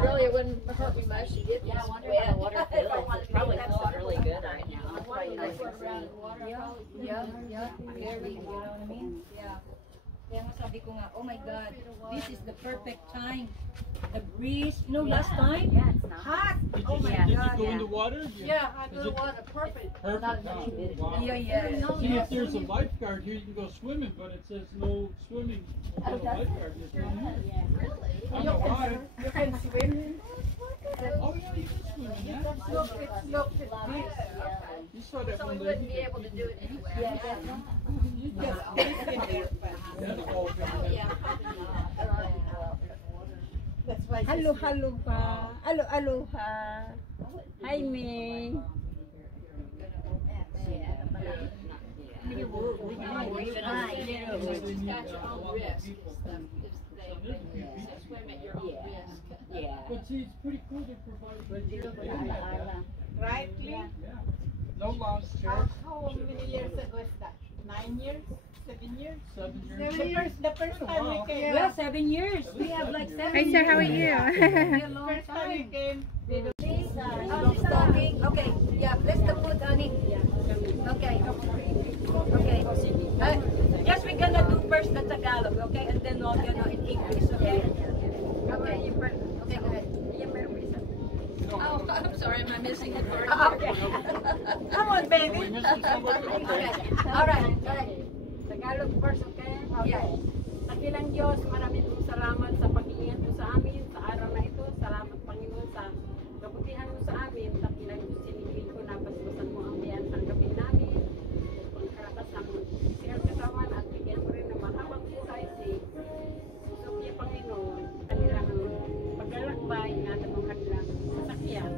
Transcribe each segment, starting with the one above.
Really, it wouldn't hurt me much to get this I wonder how the water feels. It probably feels really good right now. That's why you like to see. Yeah. There we go. You know what I mean? Yeah. Kaya nga sabi ko nga, oh my God, this is the perfect time. The breeze, last time, Yeah, it's not. hot. Did Oh my you God. go in the water? Yeah, I do the water, perfect. Perfect. Wow. Yeah. See, if there's a lifeguard here, you can go swimming, but it says no swimming without a lifeguard. There's no here. I don't know why. You can swim. Oh yeah, you can swim in that. Look, You saw that so we one wouldn't be lady. able to do it anywhere. That's all Halo pa. Aloha. Hi, May. Yeah. But see, it's pretty cool they provide Right, Lee? Yeah. No lounge chairs. How many years ago is that? 9 years? 7 years? 7 years. The first time we came. Yeah, 7 years. We have like 7 Hi, sir. How are you? First time we came. She's talking. Okay, yeah, let's the food, honey. Okay. Yes, we're gonna do first the Tagalog, okay? And then we'll in English, okay? Okay, go ahead. Oh, I'm sorry, am I missing the part? Okay. Come on, baby. Okay. All right. Tagalog first, okay? Yeah. Dakilang Diyos, maraming pong salamat sa pag-iingat mo sa amin sa araw na ito. Salamat, Panginoon, sa kabutihan mo sa amin. Dakilang Diyos, sinigil ko na basbasan mo ang biyan sa gabin namin. Pagkaratas ng siyang katawan at bigyan mo rin ng mahabang buhay si Sophia, Panginoon. Kanilang paglalakbay na ng hadlang sasakyan.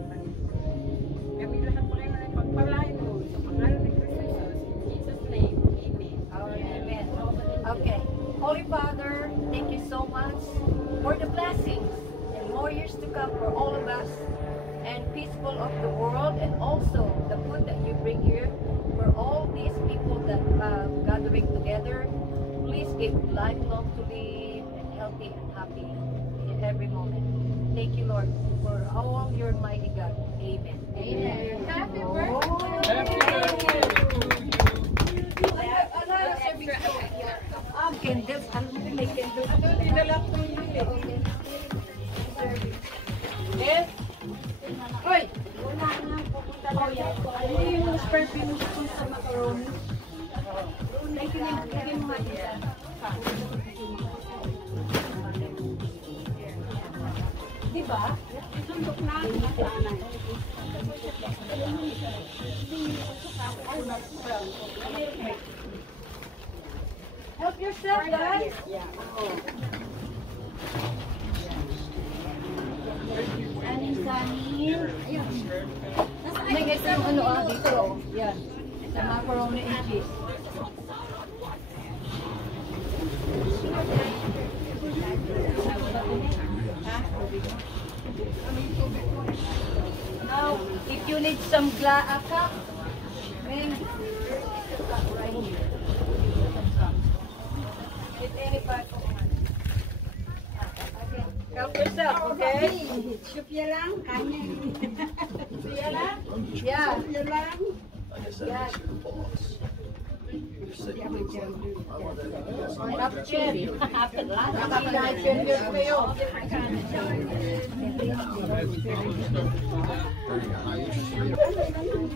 Kami lahat, Panginoon, ay pagpalain mo sa pangalan ni Kristo Jesus. In Jesus' name, Amen. Amen. Okay. Holy Father, thank you so much for the blessings and more years to come for all of us and peaceful of the world, and also the food that you bring here for all these people that gathering together. Please give life long to live and healthy and happy in every moment. Thank you, Lord, for all your mighty God. Amen. Amen. Happy birthday. Happy birthday. Candles, may candles. Yes? Oy! Oh, yeah. Ano yung spare finish ko sa macaroni? Lagyan mo nga dyan. Diba? Sundok na sana. Help yourself, guys. Aning kanin. Ayun. May guys yung dito. Yan. Sa macaroni and cheese. Now, if you need some cup, then right here. If anybody, help yourself, okay? Sophia lang, kanya. Sophia lang? Yeah. Sophia lang. Like I said, make sure the boss. You're sitting on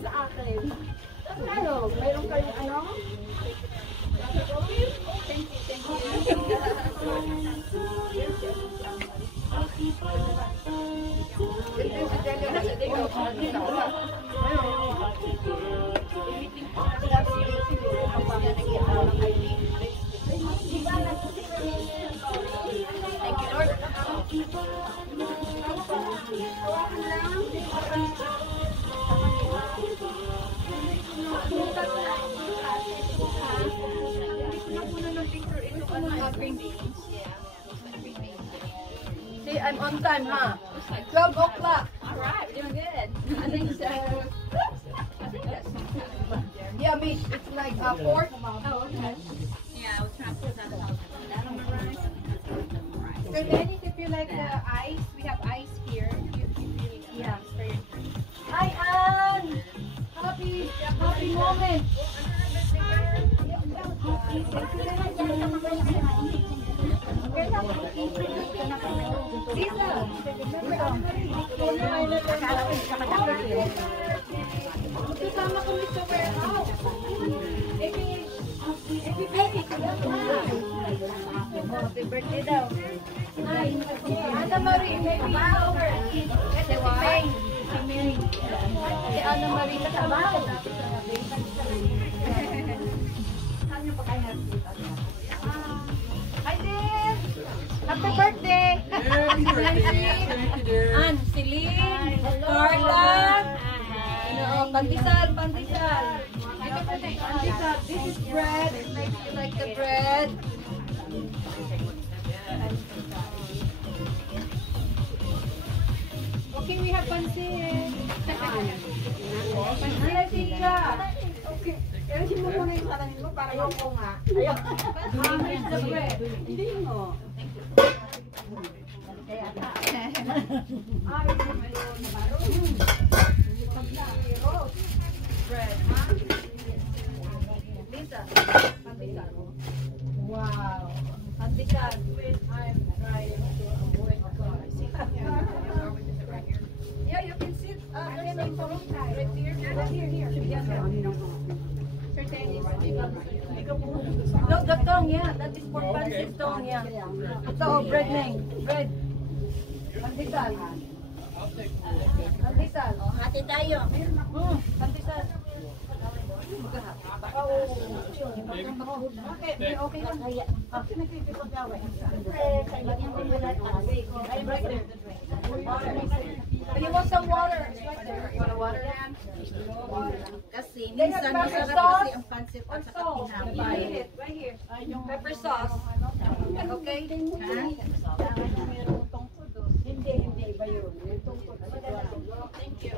Sa akin. Ano, mayroon kayong ano? Thank See, I'm on time, huh? 12 o'clock. All right, we're doing good. I think so. I think that's. Yeah, Miss, it's like 4. Oh, okay. Yeah, I was trying to put that on the right. So Dennis, if you like the ice, we have ice here. You need Yeah. ice for your drink. Hi, Ann! Happy moment! Lisa! Kasama ko sa warehouse. Happy birthday daw. Ana Marie, maybe over. Si May. Si Ana Marie kasama ko. Hi, dear. Happy birthday. Happy birthday. Thank you, dear. Ann, Celine, Carla. Pandesal. Pandesal. This is bread. Maybe you like the bread. Okay, we have pansit. Pansiya. Ayusin mo muna yung salamin mo para yung ko nga. Here's the bread. Hindi mo. Bread. Lisa. Pandesal. Wow. Pandesal. Yeah, you can sit. Right here. Sir Dennis, No, the tongue, yeah. That is for pancit tongue, yeah. Ito, bread na bread. Pandesal. Pandesal. Hati tayo. Pandesal. okay lang. You want some water? It's right there. You want a water? Kasi They have minsan pepper masarap sauce kasi ang pansit or at saka salt. tinapay. Right here. Pepper sauce. Okay? Hindi iba yun. Yung tungkol sa Thank you.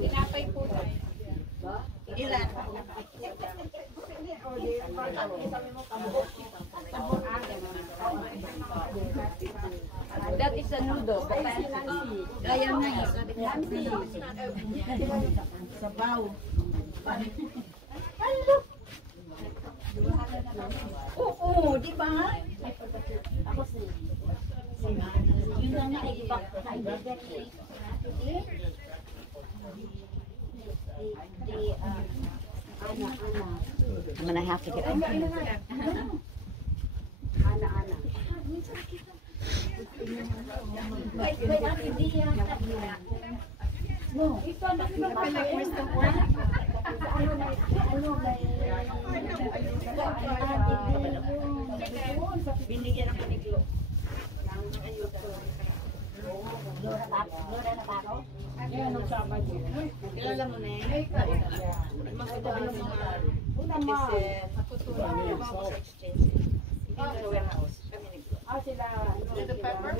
Tinapay po tayo. Ilan? That is a noodle. Kaya nga eh. Sabi ko, sabaw. Oo, di ba? Yun na nga, iba. I'm gonna have to get binigyan ako ni Glo. Yan ang sama niyo. Kilala mo na eh. Sila. The pepper?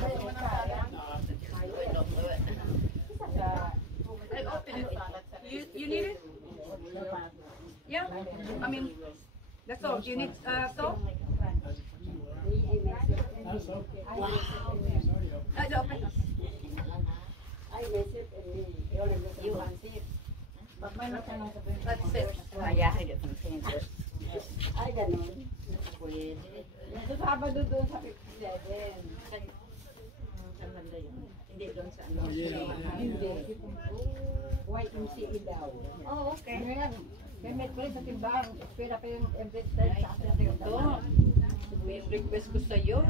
I open it. You need it? Yeah. I mean, that's all. You need salt? That's okay. Open. Ay, may sip. Yun, yung sip. That's it. Kaya, I get some cancer. Ay, ganun. Pwede. Sa Sabado doon sa 57. Saan banda yun? Hindi doon sa ano. Hindi. YMCA daw. Oh, okay. May met ko rin sa timbang. Espera pa yung every third Saturday of the Ito. month. May request ko sa'yo.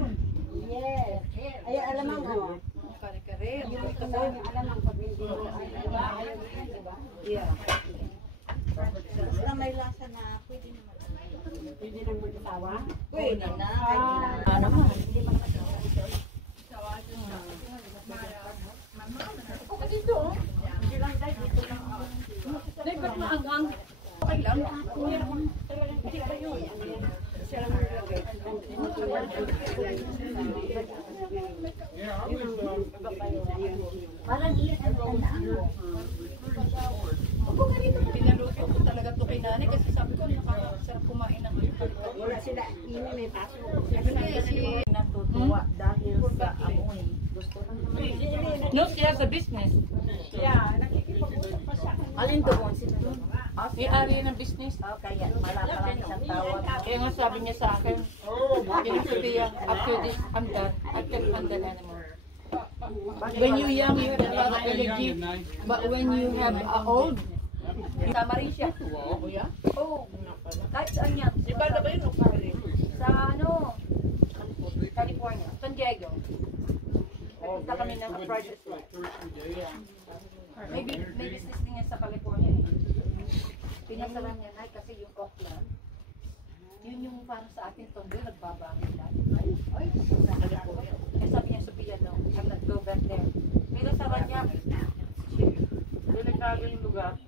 Yes. Ay, alam mo. Kare-kare. Yung ito na yung alam ang pag-hindi. Diba? Ayaw mo yun, diba? Yeah. Basta may lasa na pwede naman. Pwede nang mag-asawa. Pwede na. Ano mo? Ako dito, oh. Dahil ba't maagang? Okay lang. Hindi ba yun? Yeah, I was, Parang iyan ang tandaan mo. Ini may pasok. Natutuwa dahil sa amoy. Gusto lang naman. No, she has a business. Yeah, nakikipag-usap pa siya. Alin doon? Sino doon? May-ari ng business. Oh, kaya malaka lang siyang tawag. Kaya nga sabi niya sa akin, Sophia, after this, I'm done. I can't handle anymore. When you're young, you have a lot of energy. But when you have old, tama rin siya. Oo. Kahit saan yan. Iba na ba yun? Sa ano? California. San Diego. Nagpunta kami ng private flight. May business din yan sa California eh. Pinasalan niya na kasi yung Oakland, yun yung parang sa atin tondo, nagbabangin lang. Ay, sa California. Kaya sabi niya, Sophia, no, I'm not go back there. Pero sa kanya, delikado yung lugar.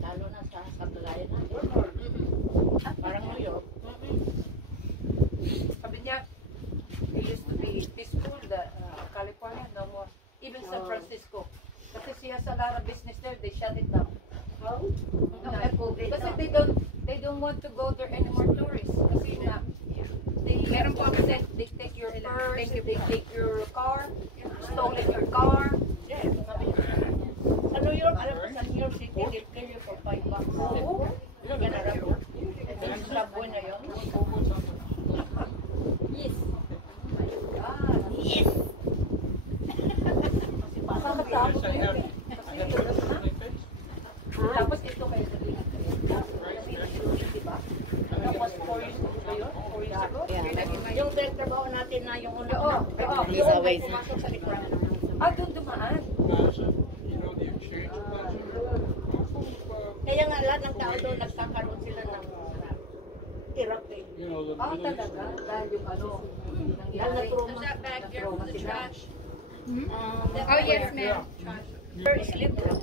Lalo na sa Palayan na. Parang New York. Sabi niya, it used to be peaceful, the California, no more. Even San Francisco. Kasi siya sa lot of business there, they shut it down. Kasi they don't want to go there anymore tourists. Kasi na, they take your purse, they take your car, stolen your car. Sa New York, alam ko sa New York City, they'll kill you for $5. Yan alam mo. Yung subway na yun. Yes. Yes! Makakatapos na yun eh. Tapos ito kayo sa diba? Tapos 4 years ago ba yun? 4 years ago? Yung trabaho natin na yung una. Oo. Yung pumasok sa likuran. Doon dumaan. You know the exchange plaza? Kaya nga lahat ng tao doon nagkakaroon sila ng irap eh. You know, the Talaga. Dahil yung ano, nangyari. Trauma sila. Oh yes, ma'am. Here is liberal.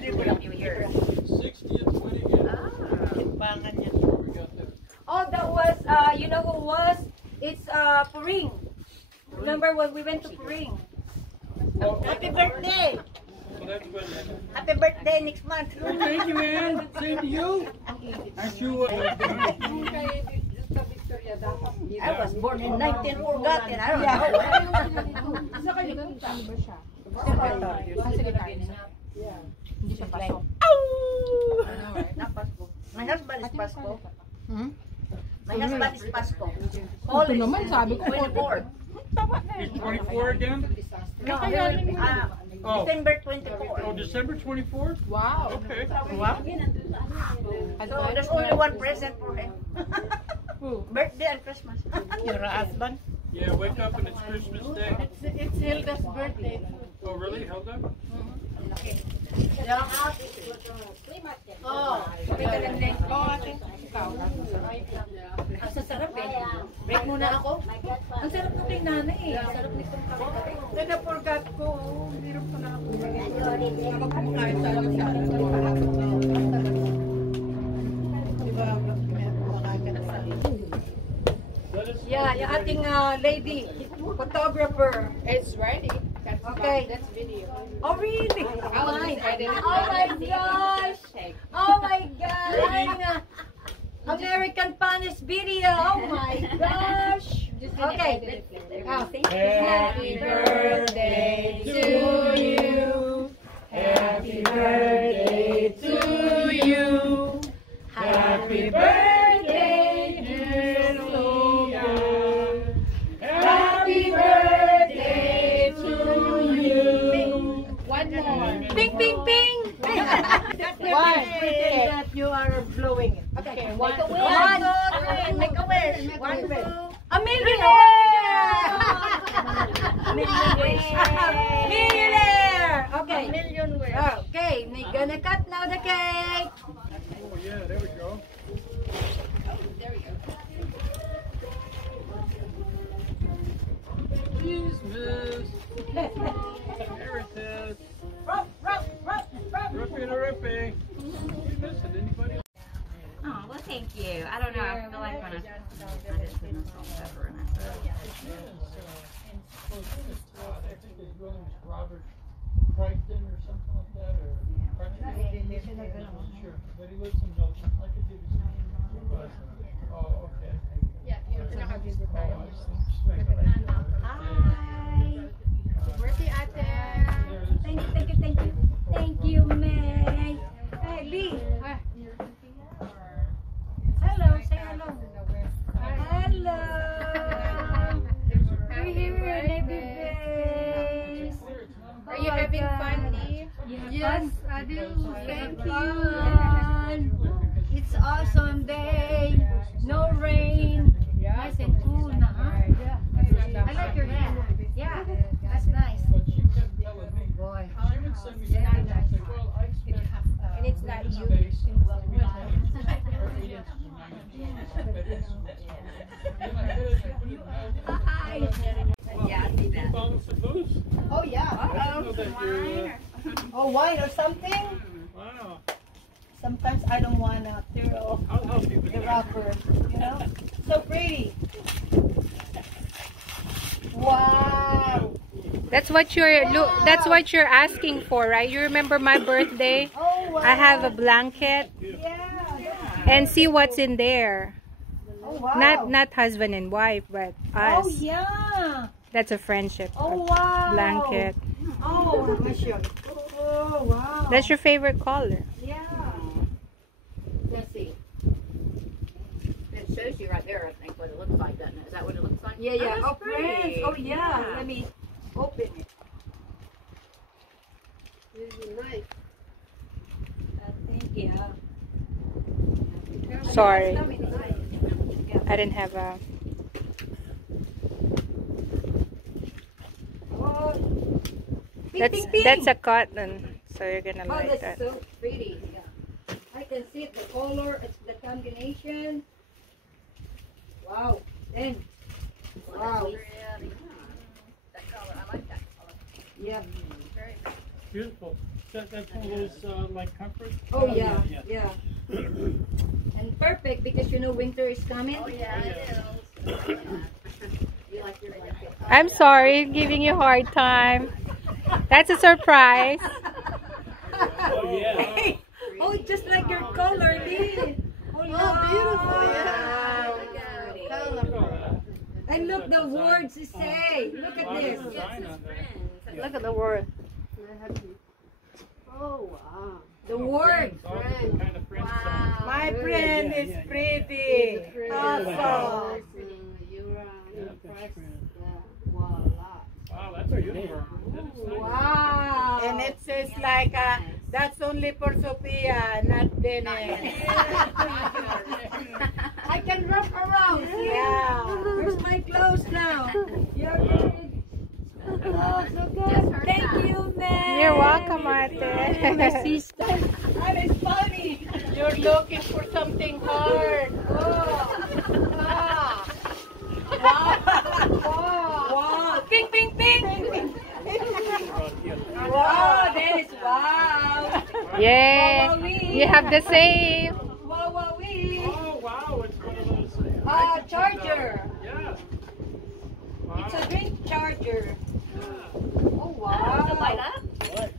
Liberal New Year. 60th wedding anniversary. Timbangan niya. We got that. Oh, that was, you know who was? It's Puring. Remember when we went to Puring? Happy birthday! So that's when Happy birthday next month. thank you, man. Same to you. Aren't you? I was born in 1940. I don't know. Sa kanya, ano ba siya? Hindi siya pasok. My husband is Pasko. My husband is Pasko. Ito naman, sabi ko. 24. He's 24 again? No, Oh. December 24. Oh, December 24th? Wow. Okay. So there's only one present for him. Birthday and Christmas. Your husband? Yeah, wake up and it's Christmas Day. It's Hilda's birthday. Oh, really? Held up? Oh, may kalendeng. Ang sasarap eh. Break muna ako. Ang sarap ng kay nanay eh. Ang sarap nitong kakain. Then na-forgot ko. Hirap ko na ako. Ako kumakain sa alam sa alam. Diba? Kumakain sa alam. Yeah, yung ating lady photographer. It's ready. Okay. That's video. Oh, really? I was excited. Oh my gosh! Oh my God! American Panis video! Oh my gosh! Okay. Happy birthday to you. Happy birthday to you. Happy birthday, dear Sophia. Happy birthday to you. One more. Ping, ping, ping! One. Pretend that you are blowing it. Okay. One. One, Make a wish. One. a millionaire! Millionaire! Okay. Million wish. Okay, we're gonna cut now the cake. Oh, yeah, there we go. Christmas. There it is. Rippy. We missing anybody? Oh, well, thank you. I don't know. I feel like when I just put my salt and pepper in it. I think his brother was Robert Crichton or something like that, or Crichton. I'm not sure, but he lives in Milton. I could give you some. Oh, okay. Yes, I do. Thank you. It's awesome day. No rain. Nice and cool na, huh? I like your hat. Yeah, that's nice. But she kept telling me, Boy. she would send me pictures. I said, well, I expect And it's not this you. space to be 8 inches or 9 inches. Then I get it, I put it in the house. Hi. Yeah, I see You that. found some booze? Oh yeah. I didn't know that you, Oh, wine or something. wow. Sometimes I don't wanna tear off I'll help you with the that. wrapper. You know, so pretty. Wow. That's what you're asking for, right? You remember my birthday? Oh wow. I have a blanket Yeah. and see what's in there. Oh wow. Not husband and wife, but us. Oh yeah. That's a friendship Oh wow. blanket. Oh, Michelle. Oh wow. That's your favorite color. Yeah. Let's see. It shows you right there, I think, what it looks like, doesn't it? Is that what it looks like? Yeah, yeah. that's Oh, friends. pretty. Oh, yeah. Let me open it. Thank you. Sorry, I didn't have a. Oh. Ping, That's ping, ping. that's a cotton, so you're gonna Oh, like that's that. so pretty. Yeah. I can see the color, it's the combination. Wow. Then. Wow. That color, I like that color. Yeah. Beautiful. That's one of those, like, comfort? Oh, yeah. Yeah. And perfect because you know winter is coming. Oh, yeah, it is. You like your blanket? I'm sorry, giving you a hard time. That's a surprise. Oh, yeah. Hey. Oh, just like your color, Lee. Oh, beautiful. Wow. And look the words it say. Look at this. Design on that. Look at the word. Oh wow. The word. All different kind of friends. My friend Yeah, is yeah, yeah. pretty. Awesome. Wow, that's a uniform. That is nice. Wow. And it says like, that's only for Sophia, not Dennis. I can wrap around. See? Yeah. Where's my clothes now? You're good. Oh, so good. Thank you, man. You're welcome, Ate. My sister. That is funny. You're looking for something hard. Oh. Wow. Wow. Ping, ping, ping. Wow, Dennis. Wow. Yeah, you have the same. Wow, wow, wee. Oh, wow, it's one of those. Charger. Yeah. It's a drink charger. Oh, Does it light wow. up?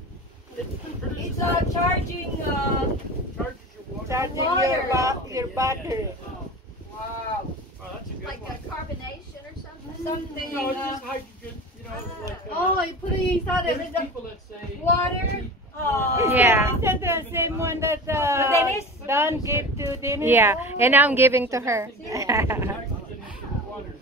It's a charging, Charges your water. Charging Water. your battery. Oh, wow. wow, that's a good Like one. a carbonation or something? Something, No, it's just hydrogen. You know, it's like. Oh, you put it inside There's of it. people that say. water. Oh, Yeah. Is that the same one that Dennis? Don gave to Dennis? Yeah, and now I'm giving to her. Hydrogen in water.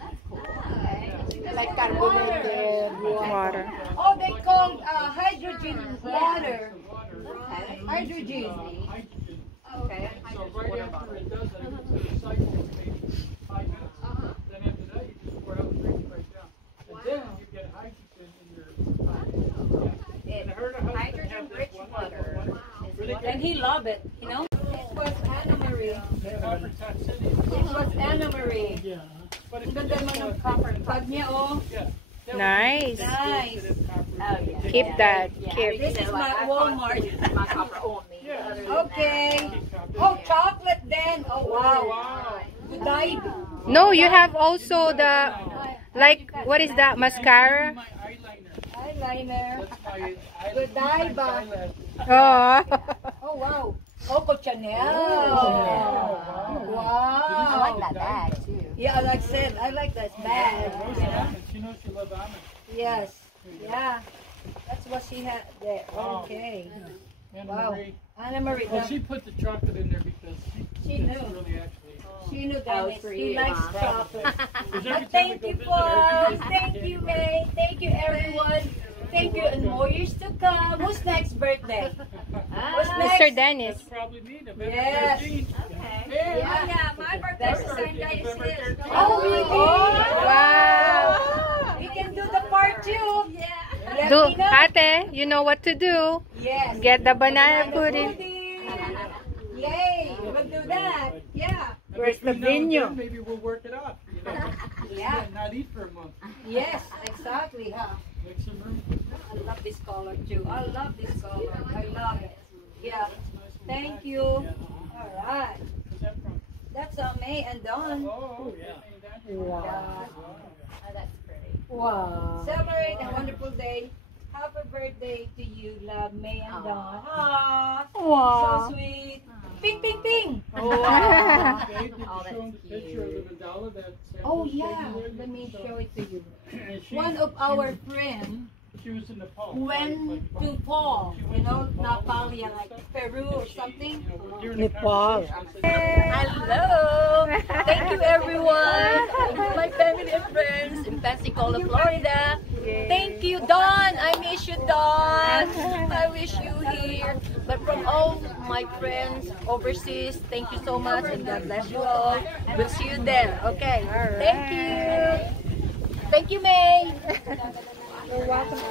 Like carbonated Water. Oh, they called hydrogen water. Water. Hydrogen. Hydrogen. Okay. So right after it does that, it's a cycle of maybe 5 minutes. Then after that, you just pour out and drink it right down. And then you get hydrogen in your. Yeah. And I heard a husband have this Hydrogen-rich one water. really good. And he loved it, you know? This was Anna Marie. Copper toxicity. This was Anna Marie. Yeah. But Ang ganda naman ng copper tag niya, oh. Yeah. Nice. Nice. Oh, yeah. Keep that. Keep. This is my Walmart. My copper only. Yeah. Okay. Oh, chocolate then. Oh, wow. Wow. Goodbye. No, you have also the, like, what is that, mascara? My eyeliner. Eyeliner. That's my Goodbye, ba? Oh. Oh, wow. Coco Chanel. wow. Wow. I like that bag, too. Yeah, like I said, I like that bag. You know? She knows she loves almonds. Yes. Yeah. That's what she had there. Wow. Okay. Anna Wow. Marie. Anna Marie. Well, she put the chocolate in there because She it's knew. really actually. She knew Oh, that for he you, likes huh? chocolate. Because every But time thank we you, go visit her, folks. Thank you, May. Thank you, everyone. thank you, and more years to come. Who's next birthday? Who's next? Mr. Dennis. That's probably me, November Yes. 13th. Okay. Yeah. Yeah, my birthday is the same day as his. Oh, really? Wow. We can do the part 2. Yeah. Let Do, me know. ate, you know what to do. Yes. Get the banana pudding. Yay! We'll do that. Yeah. Where's the venue? Maybe we'll work it out. You know, Yeah. not eat for a month. Yes, exactly. Huh? Make some room. I love this color too. I love this color. I love it. Yeah. Thank you. All right. Where's that from? That's May and Dawn. Oh, yeah. Wow. That's pretty. Wow. Celebrate a wonderful day. Happy birthday to you, love, May and Dawn. Aww. Wow. So sweet. Ping, ping, ping. Oh, wow. Okay, did you Oh, show them the that's picture of the mandala that Sam Oh was yeah. taking with Let you? me So- show it to you. and she- One of our friends She was in Nepal. went to Nepal, you know, Nepal, yeah, like Peru or something. Nepal. Hello! Thank you everyone! My family and friends in Pensacola, Florida. Thank you, Dawn! I miss you, Dawn! I wish you here. But from all my friends overseas, thank you so much and God bless you all. We'll see you there, okay? Thank you! Thank you, May! You're welcome.